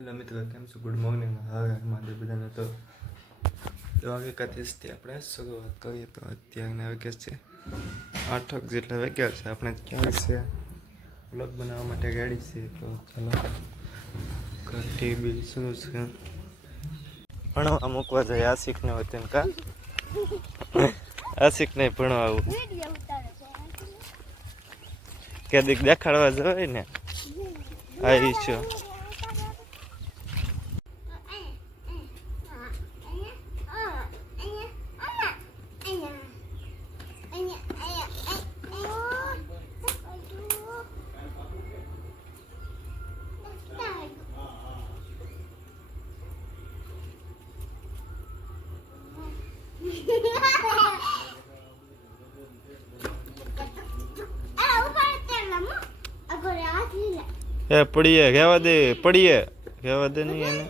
Hello મિત્રો, કેમ છો? Good morning. હવે મારે બધાને તો વાગ્યાથી આપણે શરૂઆત કરીએ તો અત્યારના વાગ્યા છે 8 જેટલા વાગ્યા છે. આપણે ક્યાં છે બ્લોગ બનાવવા માટે રેડી છે. તો ચાલો ઘરથી બી શરૂ છે. ભણવા મૂકવા જાય આશિકને વતન કા આશિકને ભણવા આવું ક્યાંક દેખાડવા જવાય ને આવી છે. એ પડીએ કહેવા દે, પડીએ કહેવા દે નહીં એને.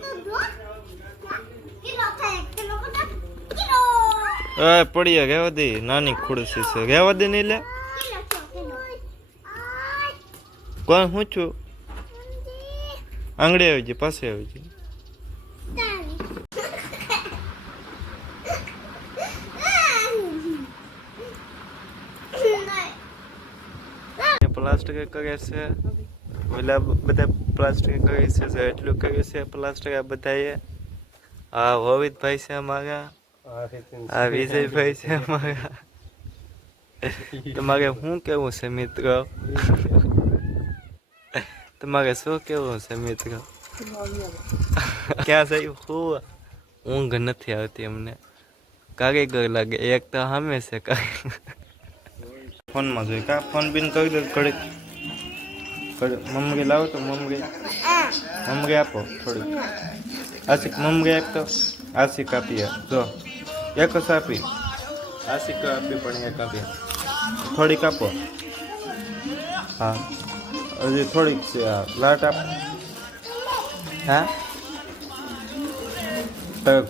એ પડીએ કહેવા દે, નાની ખુડસી છે કહેવા દે નહીં. લે કોણ હું છું? આંગળી આવી ગઈ, પાસે આવી ગઈ. પ્લાસ્ટિક કરે છે ઓલા બધા, પ્લાસ્ટિક કરે છે એટલું કરે છે પ્લાસ્ટિક આ બધાએ. આ હોવિતભાઈ છે અમારા, આ વિજયભાઈ છે અમારા. તમારે શું કેવું છે મિત્રો? તમારે શું કેવું છે મિત્રો? ક્યાં જઈ હું ઊંઘ નથી આવતી અમને. કારીગર લાગે એક તો સામે છે. ફોનમાં જોઈ કા ફોન બિન કરી દે ઘડીક. મમરી લાવો તો મમરી આપો થોડીક. આશિક મમરી આપ તો. આશિક આપીએ જો એક જ આપી. આશિક આપી પણ એક આપીએ. થોડીક આપો. હા હજી થોડીક છે. લાટ આપો. હા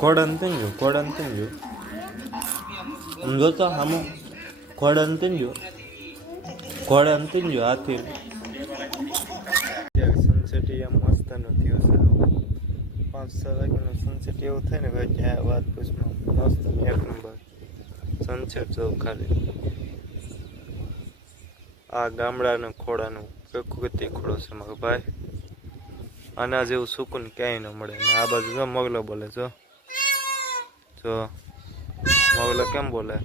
ઘોડન થઈ ગયું, ઘોડન થઈ ગયું. આમ જોતો આમ ઘોડન થઈ ગયું, ઘોડન થઈ ગયું હાથી. સનસેટ એમ મસ્ત નથી હશે. 5-6 વાગ્યાનું સનસેટ એવું થાય ને ભાઈ ક્યાં વાત પૂછમાં. મસ્ત એક નંબર સનસેટ જો ખાલી. આ ગામડાનું ખોડાનું પ્રકૃતિ ખોડો છે મારો ભાઈ. આના જેવું સુકૂન ક્યાંય ન મળે. ને આ બાજુ જો મગલો બોલે, જો મગલો કેમ બોલે.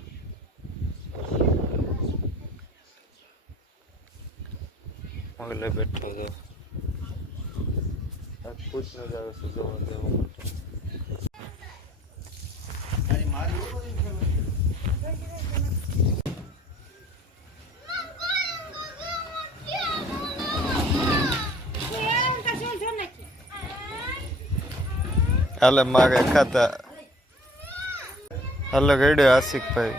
મગલો બેઠો છે. અદ્ભુત નજારો છે જોવા જેવો. હાલે માગે ખાતા. હાલે ગયડે આશિકભાઈ.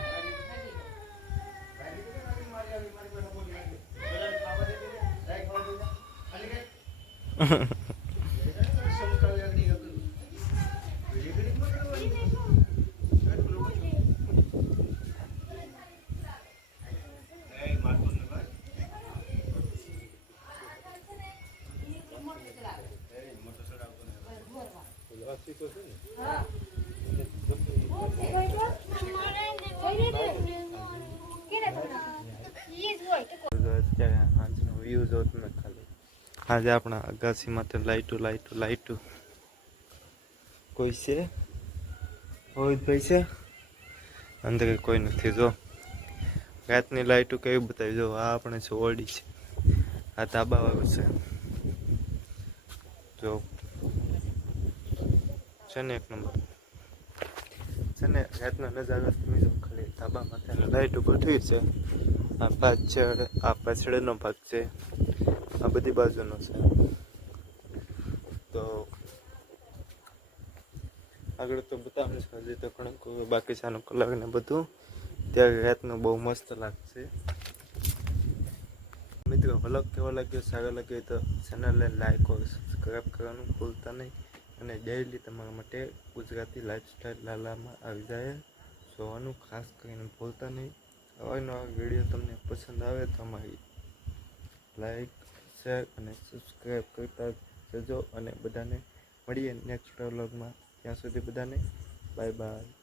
આજનો વ્યૂ જો તમે ખાલી. આજે આપણા અગાસીમાં તો લાઈટું કોઈ છે? હોવિતભાઈ છે અંદર? કોઈ નથી. જો રાતની લાઈટું કેવી બતાવી. જો આ આપણે છે ઓરડી છે. આ ધાબા વાળું છે. જો છે ને એક નંબર છે ને. રાતનો નજારો તમે જો ખાલી. ધાબામાં ત્યાં લાઈટ ગોઠવી છે. આ પાછળનો ભાગ છે. આ બધી બાજુનો છે. તો આગળ તો બતાવે છે હજી તો ઘણું બાકી છે. આનું કલર ને બધું ત્યારે રાતનું બહુ મસ્ત લાગશે. મિત્રો વ્લોગ કેવો લાગ્યો, સારો લાગ્યો તો ચેનલને લાઈક और સબસ્ક્રાઈબ કરવાનું ભૂલતા નહીં. અને ડેઈલી તમારા માટે ગુજરાતી લાઈફસ્ટાઈલ લાલામાં આવી જાય જોવાનું ખાસ કરીને ભૂલતા નહીં. નવા વિડીયો તમને પસંદ આવે તો અમારી લાઈક, શેર અને સબસ્ક્રાઈબ કરતા જજો અને બધાને મળીએ નેક્સ્ટ વ્લોગમાં. ત્યાં સુધી બધાને બાય બાય.